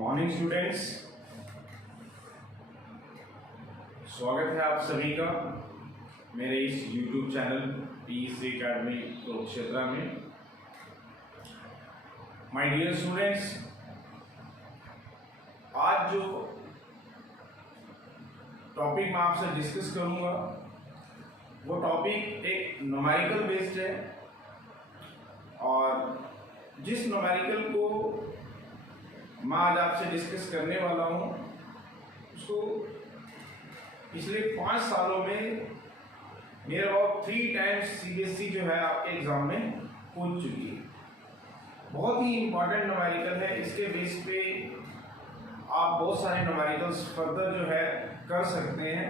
Morning students, स्वागत है आप सभी का मेरे इस YouTube channel PEC academy Kurukshetra में। माय डियर स्टूडेंट्स, आज जो टॉपिक मैं आपसे डिस्कस करूंगा वो टॉपिक एक न्यूमेरिकल बेस्ड है और जिस न्यूमेरिकल को मैं आज आपसे डिस्कस करने वाला हूँ उसको पिछले 5 सालों में नियर अबाउट 3 टाइम्स CBSE जो है आपके एग्जाम में पूछ चुकी है। बहुत ही इम्पॉर्टेंट न्यूमेरिकल है। इसके बेस पे आप बहुत सारे न्यूमेरिकल्स फर्दर जो है कर सकते हैं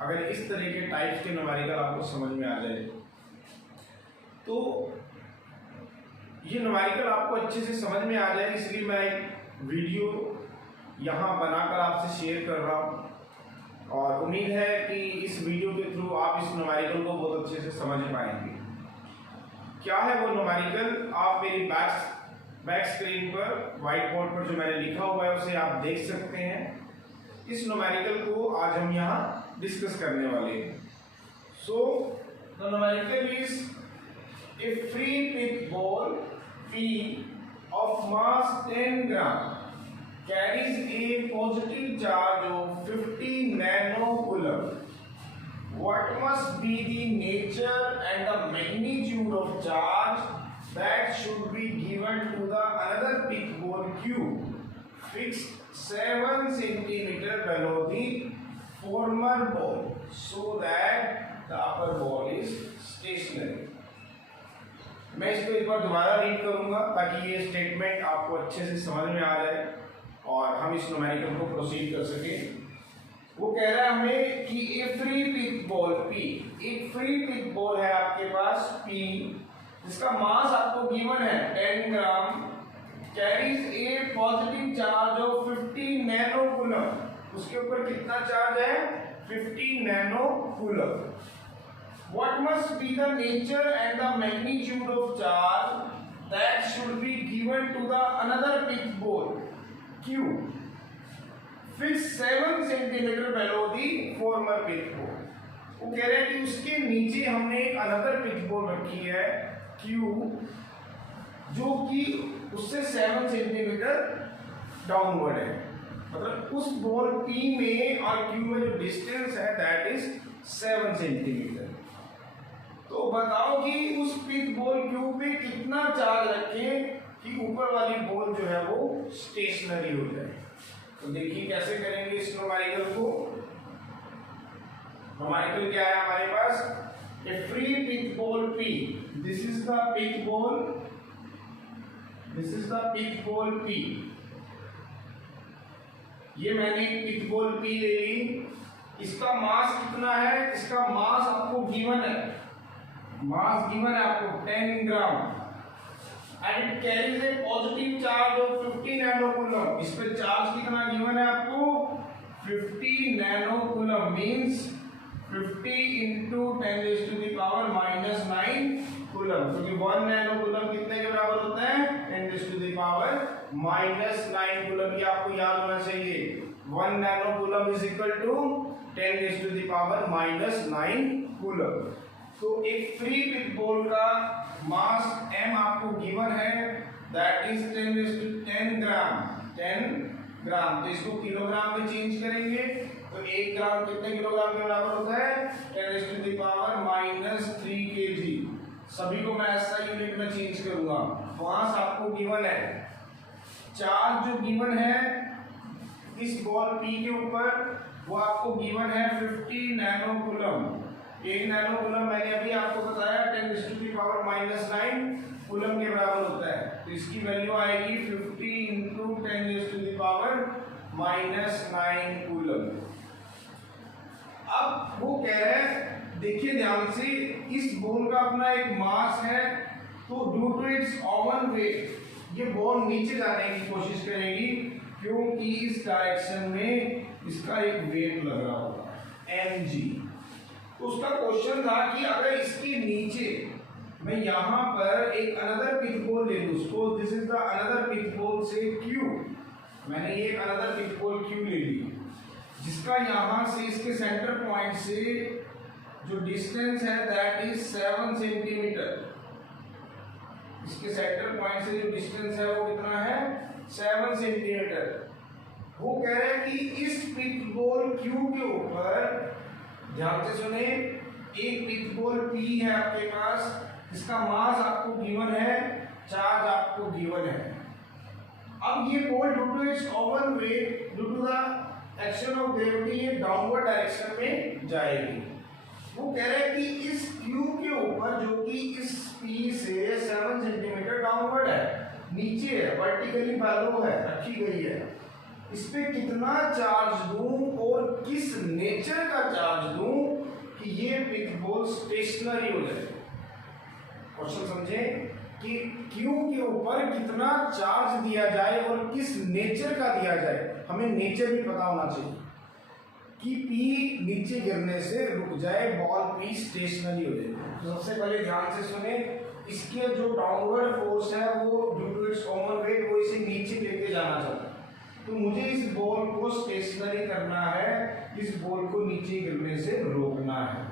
अगर इस तरह के टाइप्स के न्यूमेरिकल आपको समझ में आ जाए तो। ये न्यूमेरिकल आपको अच्छे से समझ में आ जाए इसलिए मैं एक वीडियो यहाँ बनाकर आपसे शेयर कर रहा हूँ और उम्मीद है कि इस वीडियो के थ्रू आप इस न्यूमेरिकल को बहुत अच्छे से समझ पाएंगे। क्या है वो न्यूमेरिकल, आप मेरी बैक स्क्रीन पर व्हाइट बोर्ड पर जो मैंने लिखा हुआ है उसे आप देख सकते हैं। इस न्यूमेरिकल को आज हम यहाँ डिस्कस करने वाले हैं। So the numerical is a free pitch ball P of mass 10 gram carries a positive charge of 50 nanocoulomb. What must be the nature and the magnitude of charge that should be given to the another pitch ball Q fixed 7 centimeter below the former ball so that the upper ball is stationary? मैं इसको एक बार दोबारा read करूंगा ताकि ये statement आपको अच्छे से समझ में आ जाए और हम इस न्यूमेरिकल को प्रोसीड कर सकें। वो कह रहा है हमें कि ए फ्री पिच बॉल P, एक फ्री पिच बॉल है आपके पास P जिसका मास आपको गिवन है 10 gram, carries a positive charge of 50 nanocoulomb. उसके ऊपर कितना चार्ज है? 50 नैनोकूलम। What must be the nature and the magnitude of charge that should be given to the another pitch ball Q fixed 7 centimeter below the former pitch ball? वो कह रहे हैं कि उसके नीचे हमने एक अनदर पिच बॉल रखी है Q जो कि उससे 7 सेंटीमीटर डाउनवर्ड है। मतलब उस बॉल P में और Q में जो डिस्टेंस है दैट इज 7 सेंटीमीटर। तो बताओ कि उस पिच बॉल Q पे कितना चार्ज रखें कि ऊपर वाली बॉल जो है वो स्टेशनरी हो जाए। तो देखिए कैसे करेंगे इस न्यूमेरिकल को। न्यूमेरिकल क्या है हमारे पास? A free pitch ball P, this is the pitch ball, this is the pitch ball P। ये मैंने पिच बॉल P ले ली। इसका मास कितना है? इसका मास आपको गिवन है, मास गिवन है आपको 10 gram and it carries a positive charge of 50 nanocoulomb. इस पे चार्ज कितना गिवन है आपको? 50 nanocoulomb means 50 into 10 to the power -9 coulomb, क्योंकि 1 नैनोकूलम कितने के बराबर होता है? 10 to the power -9 कूलम। ये आपको याद होना चाहिए। 1 nanocoulomb is equal to 10 to the power -9 coulomb. तो एक फ्री पिच बॉल का मास m आपको गिवन है दैट इज 10 ग्राम, 10 ग्राम। तो इसको किलोग्राम में चेंज करेंगे तो 1 ग्राम कितने किलोग्राम के बराबर होता है? 10 to the power -3 kg। सभी को मैं ऐसा यूनिट में चेंज करूंगा। मास आपको गिवन है, चार्ज जो गिवन है इस बॉल P के ऊपर वो आपको गिवन है 50 नैनोकूलम। 1 नैनोकूलम मैंने अभी आपको बताया 10 to the power -9 कूलम के बराबर होता है। तो इसकी वैल्यू आएगी 50 into 10 to the power -9 coulomb. अब वो कह रहे हैं, देखिए ध्यान से, इस बॉल का अपना एक मास है तो due to its own weight ये बॉल नीचे जाने की कोशिश करेगी क्योंकि इस डायरेक्शन में इसका एक वेट लग रहा होगा mg। तो उसका क्वेश्चन था कि अगर इसके नीचे मैं यहाँ पर एक अनदर पिच बॉल ले लूँ, उसको this is the another pitch ball से Q मैंने ये अनदर पिच बॉल Q ले ली जिसका यहाँ से इसके सेंटर पॉइंट से जो डिस्टेंस है दैट इज 7 सेंटीमीटर। इसके सेंटर पॉइंट से जो डिस्टेंस है वो कितना है 7 सेंटीमीटर। वो कह रहे हैं कि इस पिच बॉल Q के ऊपर ध्यान से सुने, एक पिच बॉल P है आपके पास, इसका मास आपको गिवन है, चार्ज आपको गिवन है। अब ये ball due to its own weight, due to the action of gravity ये डाउनवर्ड डायरेक्शन में जाएगी। वो कह रहे हैं कि इस Q के ऊपर जो कि इस P से 7 सेंटीमीटर डाउनवर्ड है, नीचे है, वर्टिकली फॉलो है, रखी गई है, इस पे कितना चार्ज दूं और किस नेचर का चार्ज दूं कि ये पिच बॉल स्टेशनरी हो जाए। क्वेश्चन समझे कि Q के ऊपर कितना चार्ज दिया जाए और किस नेचर का दिया जाए। हमें नेचर भी पता होना चाहिए कि P नीचे गिरने से रुक जाए, बॉल P स्टेशनरी हो जाए। तो सबसे पहले ध्यान से सुने, इसके जो डाउनवर्ड फोर्स है वो due to its common weight वो इसे नीचे लेके जाना चाहता है। तो मुझे इस बॉल को स्टेशनरी करना है, इस बॉल को नीचे गिरने से रोकना है।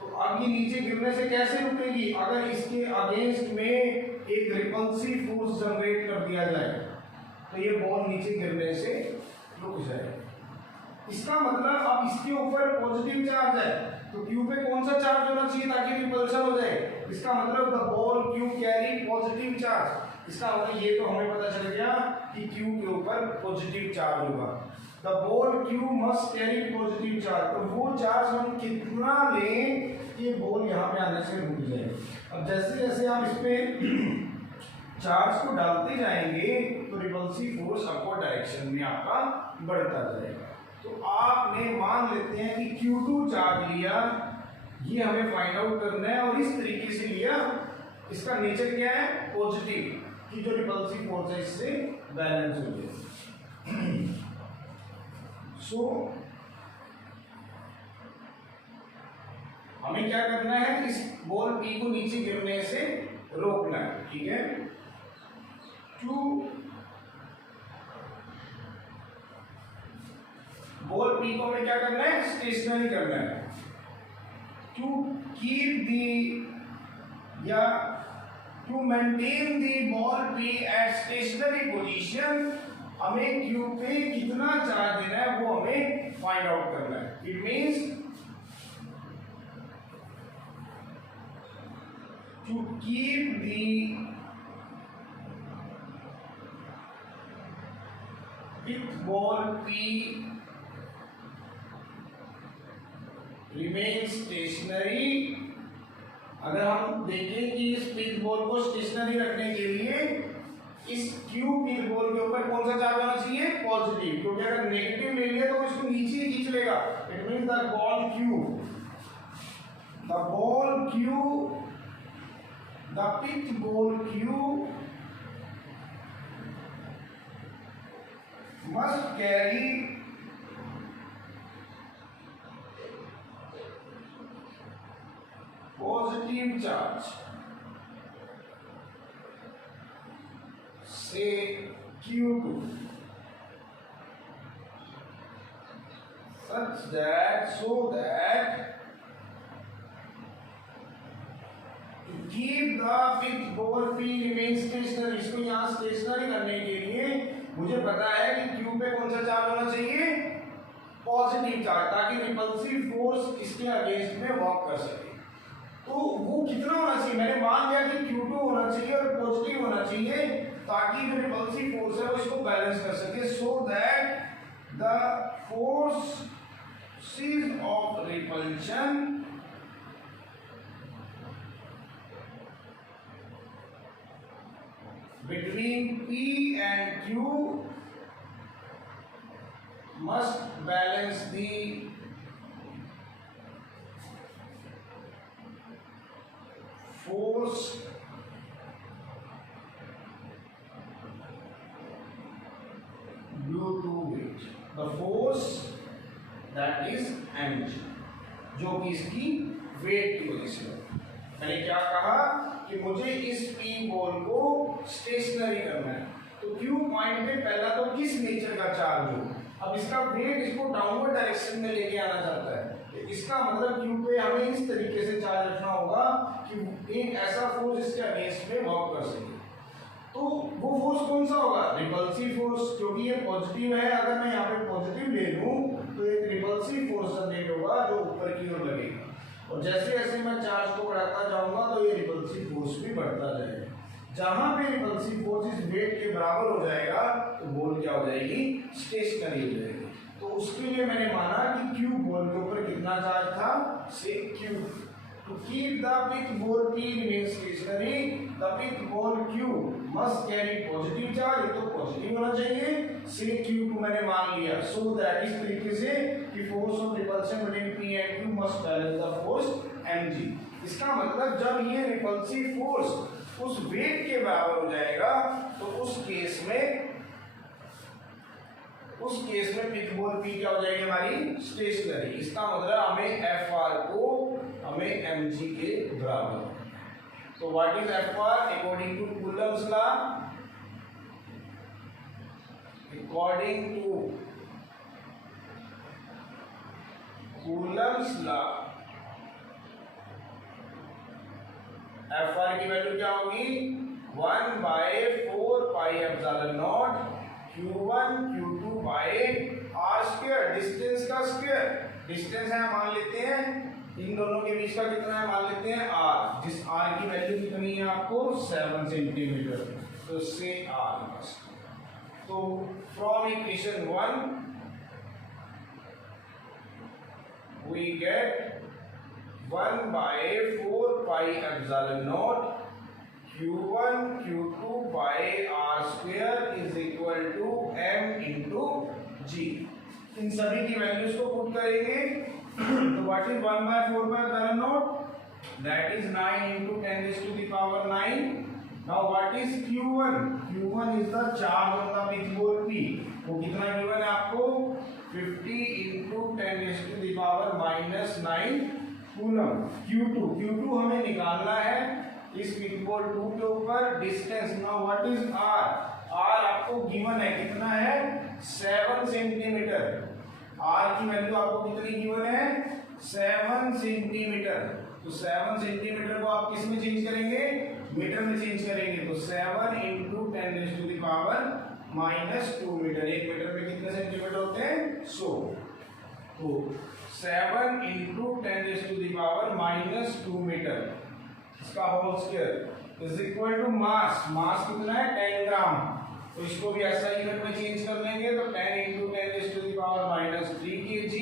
तो अब ये नीचे गिरने से कैसे रुकेगी? अगर इसके अगेंस्ट में एक रिपल्सिव फोर्स जनरेट कर दिया जाए तो ये बॉल नीचे गिरने से रुक जाए। इसका मतलब अब इसके ऊपर पॉजिटिव चार्ज है तो Q पे कौन सा चार्ज होना चाहिए ताकि रिपल्शन हो जाए? इसका मतलब the ball Q carry positive charge. इसका मतलब ये तो हमें पता चल गया कि Q के ऊपर पॉजिटिव चार्ज होगा। The ball Q must carry positive charge. तो वो चार्ज हम कितना लें कि बॉल यहाँ पे आने से रुक जाए। अब जैसे जैसे आप इस पे चार्ज को डालते जाएंगे तो रिपल्सिव फोर्स अपवर्ड डायरेक्शन में आपका बढ़ता जाएगा। तो आपने मान लेते हैं कि Q2 चार्ज लिया, ये हमें फाइंड आउट करना है और इस तरीके से लिया, इसका नेचर क्या है पॉजिटिव, कि जो रिपल्सिव फोर्स है इससे बैलेंस हो जाए। सो हमें क्या करना है, इस बॉल P को नीचे गिरने से रोकना है, ठीक है। बॉल P को हमें क्या करना है, स्टेशनरी करना है। टू कीप दी या to maintain the ball P at stationary position, हमें Q पे कितना चार्ज देना है वो हमें फाइंड आउट करना है। It means to keep the ball P remain stationary। अगर हम देखें कि इस पिच बॉल को स्टेशनरी रखने के लिए इस Q पिच बॉल के ऊपर कौन सा चार्ज होना चाहिए, पॉजिटिव, क्योंकि अगर नेगेटिव ले लिया तो इसको नीचे ही खींच लेगा। It means the ball Q, the pitch ball Q must carry positive charge, say Q2, such that so that to keep the pitch ball P remain stationary। इसको यहाँ स्टेशनरी करने के लिए मुझे पता है कि Q पे कौन सा चार्ज होना चाहिए, पॉजिटिव चार्ज, ताकि रिपल्सिव फोर्स इसके अगेंस्ट में वर्क कर सके। तो वो कितना होना चाहिए, मैंने मान लिया कि Q2 होना चाहिए और पॉजिटिव होना चाहिए ताकि जो रिपल्सिव फोर्स है वो इसको बैलेंस कर सके, so that the forces of repulsion between P and Q must balance the force due to weight, the force that is energy, जो कि इसकी वेट की वजह से। मैंने क्या कहा कि मुझे इस P बॉल को स्टेशनरी करना है, तो Q पॉइंट पे पहला तो किस नेचर का चार्ज हो, अब इसका वेट इसको डाउनवर्ड डायरेक्शन में लेके आना चाहता है, तो इसका मतलब Q पे हमें इस तरीके से चार्ज रखना होगा कि एक ऐसा फोर्स इसके अगेंस्ट में वर्क कर सके। तो वो फोर्स कौन सा होगा, रिपल्सिव फोर्स, क्योंकि ये पॉजिटिव है, अगर मैं यहाँ पे पॉजिटिव ले लूं तो एक रिपल्सिव फोर्स जनरेट होगा जो ऊपर की ओर लगेगा, और जैसे जैसे मैं चार्ज को बढ़ाता जाऊंगा तो ये रिपल्सिव फोर्स भी बढ़ता जाएगा। जहां पे रिपल्सिव फोर्स इस वेट के बराबर हो जाएगा तो बॉल क्या हो जाएगी, स्टेशनरी हो जाएगी। तो उसके लिए मैंने माना कि Q बॉल के ऊपर कितना चार्ज था, से Q। To keep the pitch ball P remains stationary, the pitch ball Q must carry positive charge, ये तो पॉजिटिव होना चाहिए, से Q2 मैंने मान लिया, so that इस तरीके से कि force of repulsion between P and Q must balance the force mg। इसका मतलब जब ये repulsive force उस वेट के बराबर हो जाएगा तो उस केस में पिच बॉल P क्या हो जाएगी हमारी, स्टेशनरी। इसका मतलब हमें Fr को हमें mg के बराबर। तो what is Fr according to Coulomb's law, according to Coulomb's law Fr की वैल्यू क्या होगी, 1/4 pi epsilon naught Q1 Q2 by r square, distance का स्क्वायर, डिस्टेंस है मान लेते हैं इन दोनों के बीच का कितना है मान लेते हैं r, जिस r की वैल्यू कितनी है आपको 7 सेंटीमीटर, तो से r। तो from equation 1 we get 1/4 pi epsilon naught Q1 Q2 by r square is equal to m into g। इन सभी की वैल्यूज को पुट करेंगे तो what is 1/4 by epsilon naught, that is 9 into 10 raised to the power 9। now what is Q1, Q1 is the charge on the pitch ball P, वो कितना given है आपको 50 into 10 raised to the power -9 coulomb. Q2 हमें निकालना है इस pitch ball 2 के ऊपर distance. Now what is r, r आपको गिवन है कितना है 7 सेंटीमीटर, r की वैल्यू आपको कितनी गिवन है 7 सेंटीमीटर। तो 7 सेंटीमीटर को आप किस में चेंज करेंगे, मीटर में चेंज करेंगे, तो 7 into 10 raised to the power -2 metre. एक मीटर में कितने सेंटीमीटर होते हैं 100, तो 7 into 10 raised to the power -2 metre इसका whole square is equal to mass, mass कितना है 10 ग्राम, तो इसको भी ऐसा यूनिट में चेंज कर लेंगे, तो 10 into 10 raised to the power -3 kg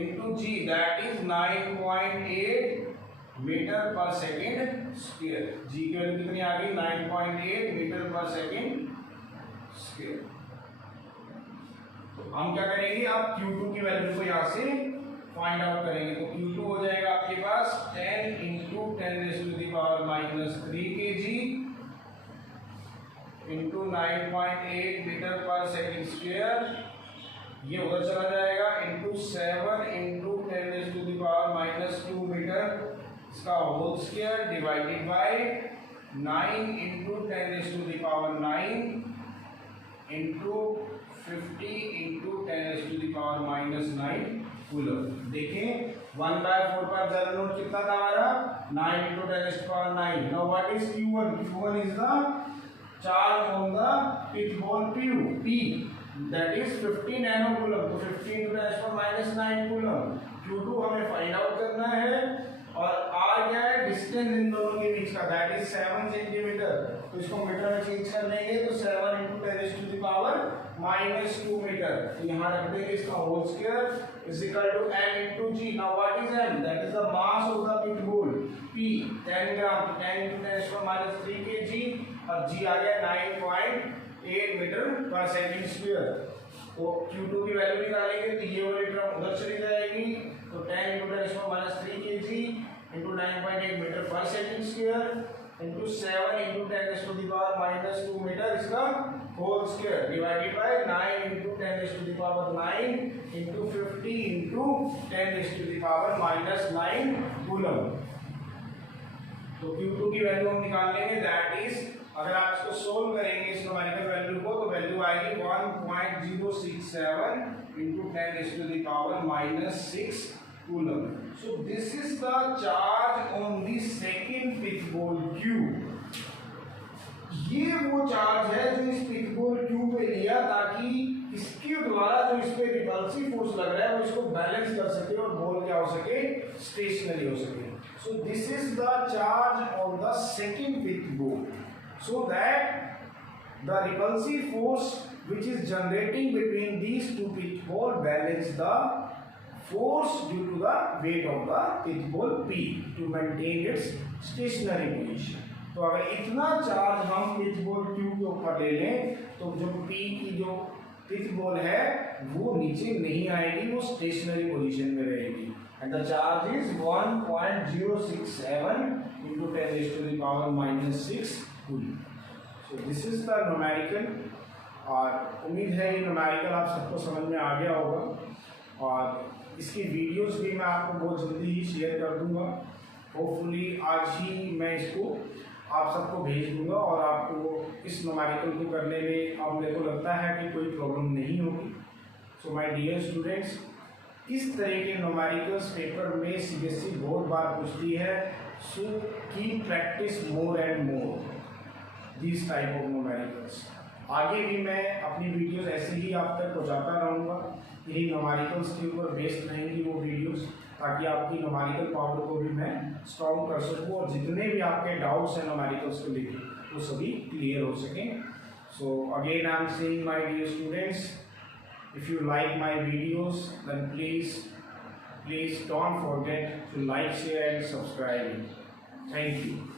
into g, that is 9.8 metre per second square. g की वैल्यू कितनी आ गई 9.8 मीटर पर सेकंड स्क्वायर। तो हम क्या करेंगे, आप Q2 की वैल्यू को यहाँ से फाइंड आउट करेंगे, तो Q2 हो जाएगा आपके पास 10 into 10 raised to the power -3 kg into 9.8 metre per second square, ये उधर चला जाएगा, into 7 into 10 raised to the power -2 metre इसका whole square divided by 9 into 10 raised to the power 9 into 50 into 10 raised to the power -9 coulomb. देखें 1/4 पर epsilon not कितना था हमारा 9 into 10 raised to the power 9। now what is Q1, Q1 is the charge on the pitch ball P, that is 50 nano coulomb, तो 50 into 10 raised to the power -9 coulomb. Q2 हमें find out करना है, और r क्या है distance in दोनों के बीच का, that is 7 सेंटीमीटर, तो इसको मीटर में चेंज कर लेंगे, तो 7 into 10 raised to the power -2 metre, तो यहाँ रख देंगे इसका whole square is equal to m into g। now what is m, that is the mass of the pitch ball P, 10 gram, 10 into 10 raised to the power -3 kg, और g आ गया 9.8 metre per second square. तो Q2 की value निकालेंगे तो ये वाली term उधर चली जाएगी, तो 10 into 10 raised to the power -3 kg into 9.8 metre per second square into 7 into 10 raised to the power -2 metre इसका whole square divided by 9 into 10 raised to the power 9 into 50 into 10 raised to the power -9 coulomb. तो Q2 की value हम निकाल लेंगे, that is अगर आप इसको solve करेंगे इस न्यूमेरिकल वैल्यू को 1.067 into 10 raised to the power minus 6 coulomb. So this is the charge on the second पिथबॉल Q. ये वो चार्ज है जो इस पिथबॉल Q पे लिया ताकि इसके द्वारा जो इस पे रिपल्सिव फोर्स लग रहा है वो इसको बैलेंस कर सके और बॉल क्या हो सके, स्टेशनरी हो सके. So this is the charge on the second pitchball, so that the repulsive force which is generating between these two pitchball balance the force due to the weight of the pitchball P to maintain its stationary position. तो अगर इतना charge हम पिचबॉल Q के ऊपर ले लें तो जो P की जो पिचबॉल है वो नीचे नहीं आएगी, वो स्टेशनरी पोजीशन में रहेगी. And the charge is 1.067 into 10 raised to the power minus 6 coulomb. So this is the numerical. और उम्मीद है ये numerical आप सबको समझ में आ गया होगा और इसकी वीडियोस भी मैं आपको बहुत जल्दी ही शेयर कर दूंगा. होपफुली आज ही मैं इसको आप सबको भेज दूंगा और आपको इस न्यूमेरिकल को करने में अब मेरे को लगता है कि कोई प्रॉब्लम नहीं होगी. सो माय डियर स्टूडेंट्स, इस तरह के न्यूमेरिकल्स पेपर में सीबीएसई बहुत बार पूछती है. So keep practice more and more this type of numericals. आगे भी मैं अपनी वीडियोस ऐसे ही आप तक पहुँचाता रहूँगा. यही न्यूमेरिकल्स के ऊपर बेस्ड रहेंगी वो वीडियोस ताकि आपकी न्यूमेरिकल पावर को भी मैं स्ट्रॉन्ग कर सकूँ और जितने भी आपके डाउट्स हैं न्यूमेरिकल्स को लेकर वो सभी क्लियर हो सकें. So again I am saying my dear students, if you like my videos then please don't forget to like, share and subscribe. Thank you.